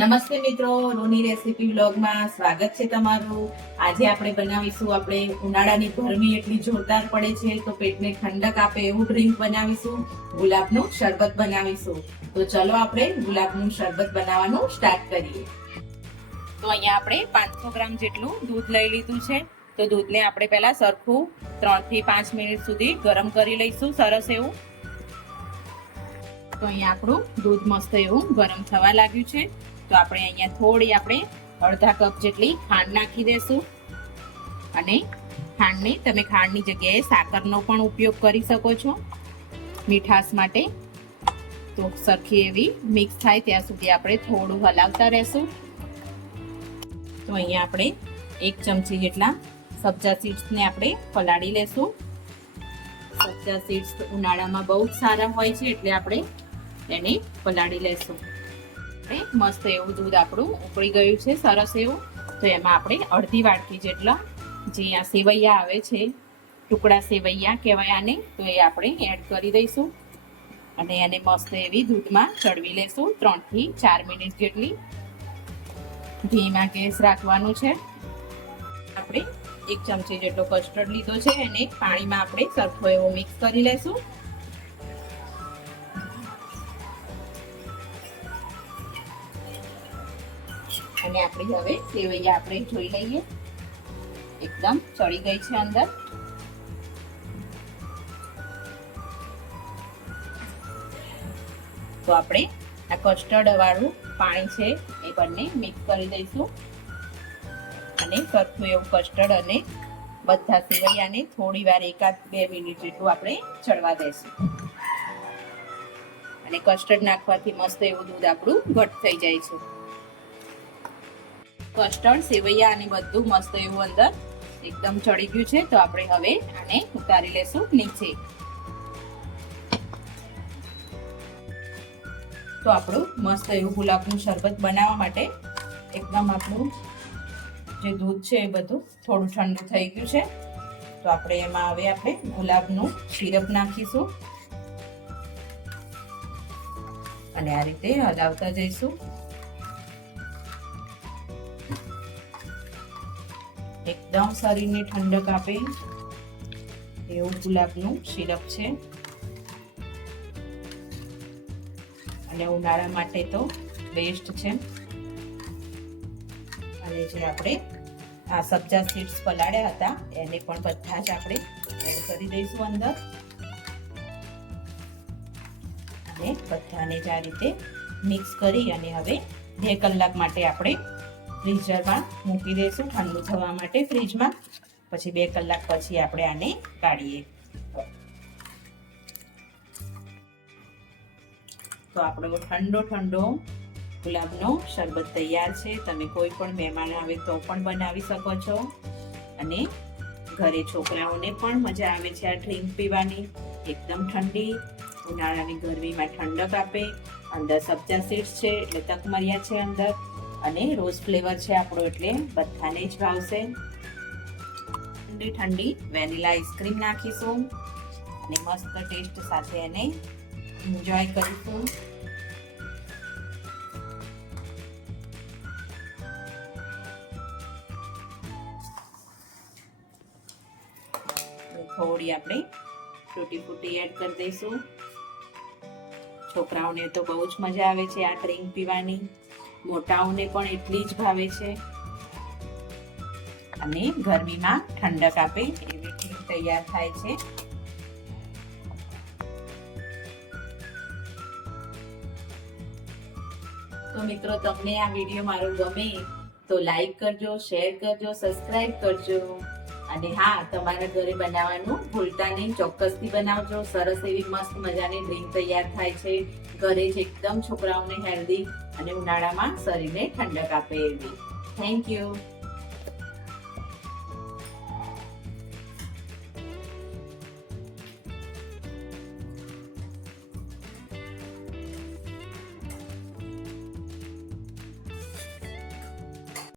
નમસ્તે મિત્રો, રોની રેસીપી વ્લોગમાં સ્વાગત છે તમારું। આજે આપણે બનાવીશું ઉનાળાની ગરમી એટલી જોરદાર પડે છે તો પેટને ઠંડક આપે એવું ડ્રિંક બનાવીશું। ગુલાબનું શરબત બનાવીશું। તો ચલો આપણે ગુલાબનું શરબત બનાવવાનું સ્ટાર્ટ કરીએ। તો અહીંયા આપણે 500 ગ્રામ જેટલું દૂધ લઈ લીધું છે। તો દૂધને આપણે પહેલા સરખું 3 થી 5 મિનિટ સુધી ગરમ કરી લઈશું સરસ એવું। તો અહીંયા આપણું દૂધ મસ્ત એવું ગરમ થવા લાગ્યું છે। તો આપણે અહીંયા થોડી અડધા કપ જેટલી ખાંડ નાખી દેશું અને ખાંડને તમે ખાંડની જગ્યાએ સાકરનો પણ ઉપયોગ કરી શકો છો મીઠાશ માટે। તો સરખી એવી મિક્સ થાય ત્યાં સુધી આપણે થોડું હલાવતા રહેશું। તો અહીંયા આપણે 1 ચમચી જેટલા સબ્જા સીડ્સને આપણે પલાળી લેશું। સબ્જા સીડ્સ ઉનાળામાં બહુ જ સારા હોય છે એટલે આપણે એને પલાળી લેશું। મસ્ત એવું દૂધ આપણું ઉકળી ગયું છે સરસ એવું। તો એમાં આપણે અડધી વાટકી જેટલા જે આ સેવૈયા આવે છે, ટુકડા સેવૈયા કહેવાય આને, તો એ આપણે એડ કરી દઈશું અને એને મસ્ત એવી દૂધમાં ચડવી લેશું 3 થી 4 મિનિટ જેટલી। ધીમા ગેસ રાખવાનું છે। આપણે 1 ચમચી જેટલો કસ્ટર્ડ લીધો છે એને પાણીમાં આપણે સરખો એવો મિક્સ કરી લેશું। અને આપણી હવે સેવૈયા આપણે જોઈ લઈએ, એકદમ ચડી ગઈ છે અંદર। તો આપણે આ કસ્ટર્ડ વાળું પાણી છે એ બંને મિક્સ કરી દઈશું અને સરખું એવું કસ્ટર્ડ અને બધા સેવૈયાને થોડી વાર 1-2 મિનિટ જેટલું આપણે ચડવા દઈશું। અને કસ્ટર્ડ નાખવાથી મસ્ત એવું દૂધ આપણું ઘટ થઈ જાય છે। કસ્ટર્ડ સેવૈયા અને બધું મસ્ત એવું અંદર એકદમ ચડી ગયું છે। તો આપણે હવે આને ઉતારી લેશું નીચે। તો આપણું મસ્ત એવું ગુલાબનું શરબત બનાવવા માટે એકદમ આપણું જે દૂધ છે એ બધું થોડું ઠંડુ થઈ ગયું છે। તો આપણે એમાં હવે આપણે ગુલાબનું સિરપ નાખીશું અને આ રીતે હલાવતા જઈશું। એકદમ શરીરને ઠંડક આપે એવું ગુલાબનું સિરપ છે અને ઉનાળા માટે તો બેસ્ટ છે। અને જે આપણે આ સબ્જા સીડ્સ પલાળ્યા હતા એને પણ બધા જ આપણે એડ કરી દઈશું અંદર અને બધાને જ આ રીતે મિક્સ કરી અને હવે 2 કલાક માટે આપણે ફ્રીઝરમાં મૂકી દઈશું ઠંડુ થવા માટે ફ્રીજમાં। પછી 2 કલાક પછી આપણે આને કાઢીએ। તો આપણો ઠંડો ગુલાબનો શરબત તૈયાર છે। તમે કોઈ પણ મહેમાન આવે તો પણ બનાવી શકો છો અને ઘરે છોકરાઓને પણ મજા આવે છે આ ડ્રિંક પીવાની। એકદમ ઠંડી ઉનાળાની ગરમીમાં ઠંડક આપે। અંદર સબ્જા સીડ્સ છે એટલે તકમરિયા છે અંદર અને રોઝ ફ્લેવર છે આપણો એટલે બધાને જ ભાવશે। ઠંડી વેનીલા આઈસ્ક્રીમ નાખીશું અને મસ્ત ટેસ્ટ સાથે એને એન્જોય કરીશું। થોડી આપણે ટૂટી ફૂટી એડ કરી દઈશું। છોકરાઓને તો બહુ જ મજા આવે છે આ ડ્રિંક પીવાની, મોટાઓને પણ એટલી જ ભાવે છે અને ગરમીમાં ઠંડક આપે એવી ડ્રિંક તૈયાર થાય છે। તો મિત્રો તમને આ વિડીયો મારો ગમે તો લાઈક કરજો, શેર કરજો, સબસ્ક્રાઇબ કરજો અને હા, તમારા ઘરે બનાવવાનું ભૂલતા નહીં, ચોક્કસથી બનાવજો। સરસ એવી મસ્ત મજાની ડ્રિંક તૈયાર થાય છે ઘરે જ, એકદમ છોકરાઓને હેલ્ધી અને ઉનાળામાં શરીરને ઠંડક આપે એવી। Thank you.